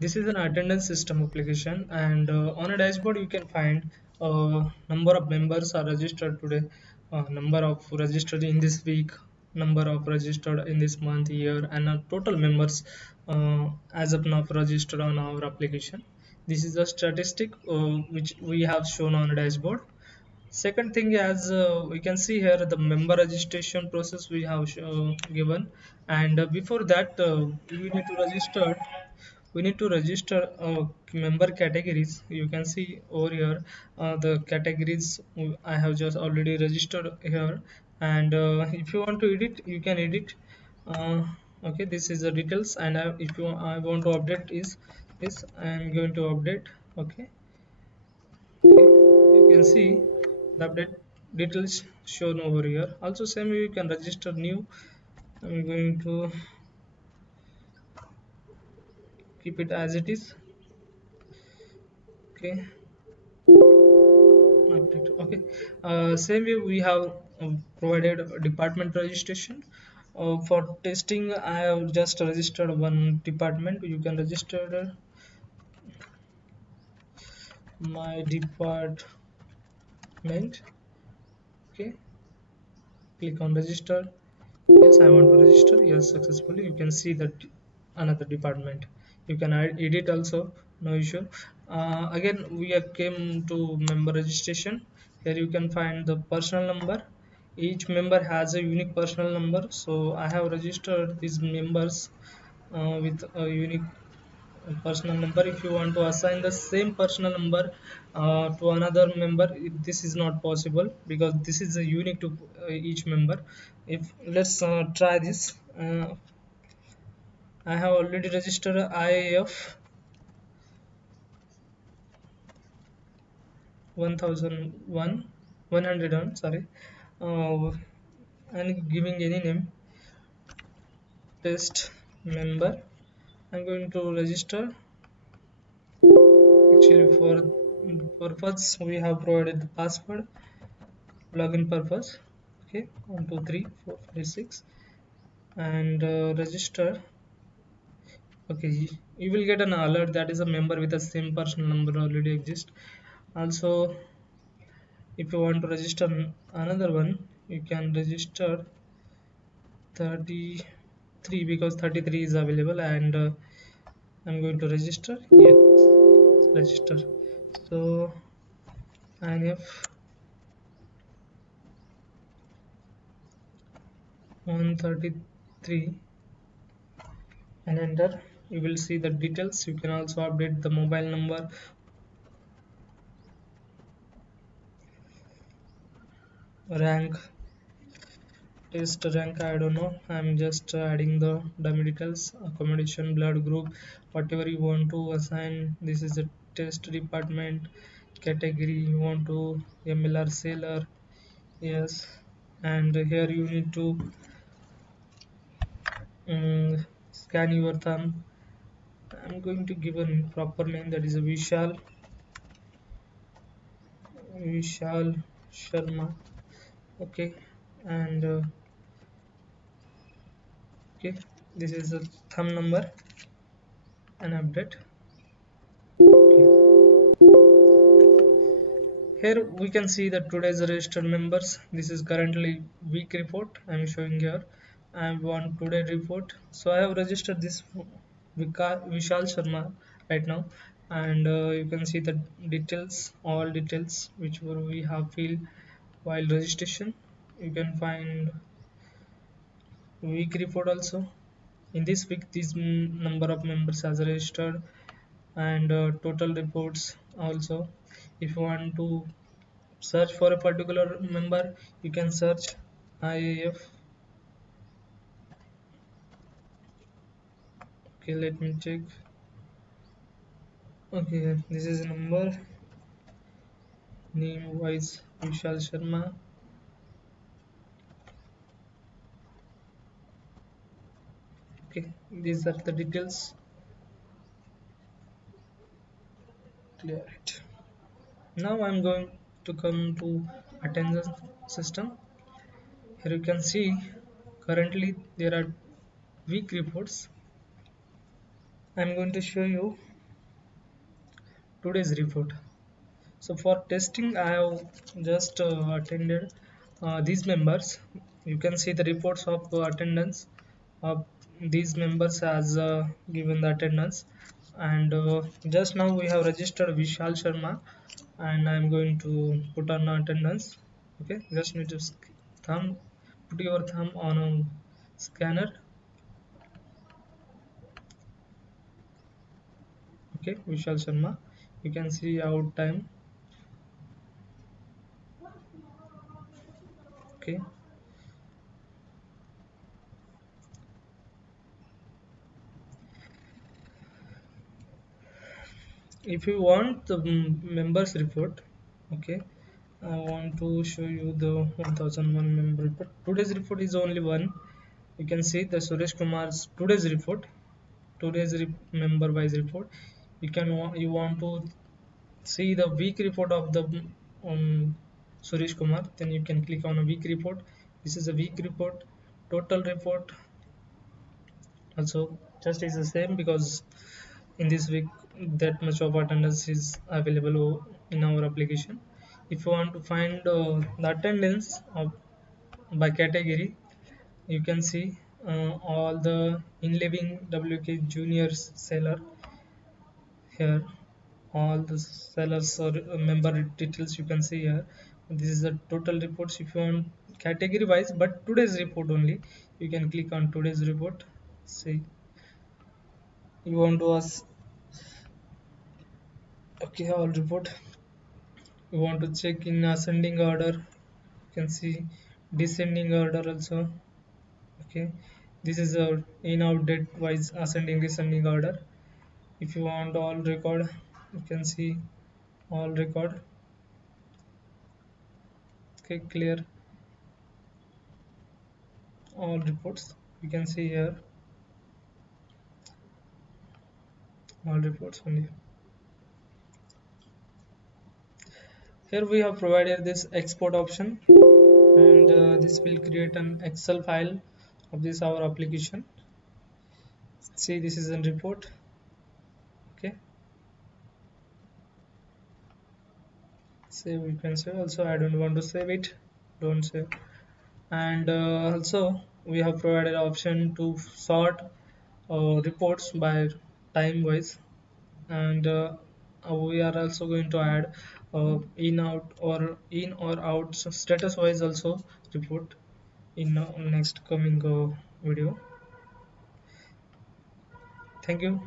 This is an attendance system application, and on a dashboard you can find number of members are registered today, number of registered in this week, number of registered in this month, year, and total members as of now registered on our application. This is a statistic which we have shown on a dashboard. Second thing, as we can see here, the member registration process we have given, and before that, we need to register member categories. You can see over here the categories I have just already registered here, and if you want to edit, you can edit. Uh, okay, this is the details, and if I want to update is this, I am going to update. Okay, okay, you can see the update details shown over here. Also, same way you can register new. I'm going to keep it as it is. Okay, update. Okay, same way we have provided department registration. For testing, I have just registered one department. You can register my department. Okay, click on register. Yes, I want to register. Yes, successfully. You can see that another department. You can edit also, no issue. Again, we have came to member registration. Here you can find the personal number. Each member has a unique personal number, so I have registered these members with a unique personal number. If you want to assign the same personal number to another member, this is not possible because this is a unique to each member. If let's try this. I have already registered a IAF 1001 101, sorry, uh, and giving any name, test member. I'm going to register. Actually, for purpose we have provided the password, login purpose. Okay, 1 2 3 4 5 6, and register. Okay, you will get an alert that is a member with the same personal number already exist. Also, if you want to register another one, you can register 33 because 33 is available, and I'm going to register. Yes, register. So INF 133 and enter. You will see the details. You can also update the mobile number, rank, test rank, I don't know. I'm just adding the dummy details, accommodation, blood group, whatever you want to assign. This is a test department. Category you want to MLR sailor. Yes, and here you need to scan your thumb. I'm going to give a proper name, that is a Vishal Sharma. Okay, and okay, this is a thumb number and update. Okay. Here we can see that today's registered members. This is currently week report I'm showing here. I want today report. So I have registered this Vishal Sharma right now, and you can see the details, all details which we have filled while registration. You can find week report also. In this week, this number of members has registered, and total reports also. If you want to search for a particular member, you can search IAF. Okay, let me check. Okay, this is a number, name wise Vishal Sharma. Okay, these are the details. Clear it. Now I'm going to come to attendance system. Here you can see currently there are week reports. I'm going to show you today's report. So for testing, I have just attended these members. You can see the reports of attendance of these members as given the attendance. And just now we have registered Vishal Sharma, and I'm going to put on attendance. Okay, just need to thumb, put your thumb on a scanner. Okay, Vishal Sharma. You can see out time. Okay, if you want the members report, okay, I want to show you the 1001 member report. Today's report is only one. You can see the Suresh Kumar's today's report, member wise report. You want to see the week report of the Suresh Kumar, then you can click on a week report. This is a week report. Total report also just is the same, because in this week that much of attendance is available in our application. If you want to find the attendance of by category, you can see all the in living WK juniors seller here, all the sellers or member details you can see here. This is the total reports. If you want category wise, but today's report only, you can click on today's report. See, you want to ask, okay, all report. You want to check in ascending order, you can see descending order also. Okay, this is a in out date wise ascending descending order. If you want all record, you can see all record. Okay, clear all reports, you can see here all reports only. Here we have provided this export option, and this will create an Excel file of this our application. See, this is a report. Okay, save, you can save also. I don't want to save it, don't save. And also we have provided option to sort reports by time wise. And we are also going to add in or out status wise also report in next coming video. Thank you.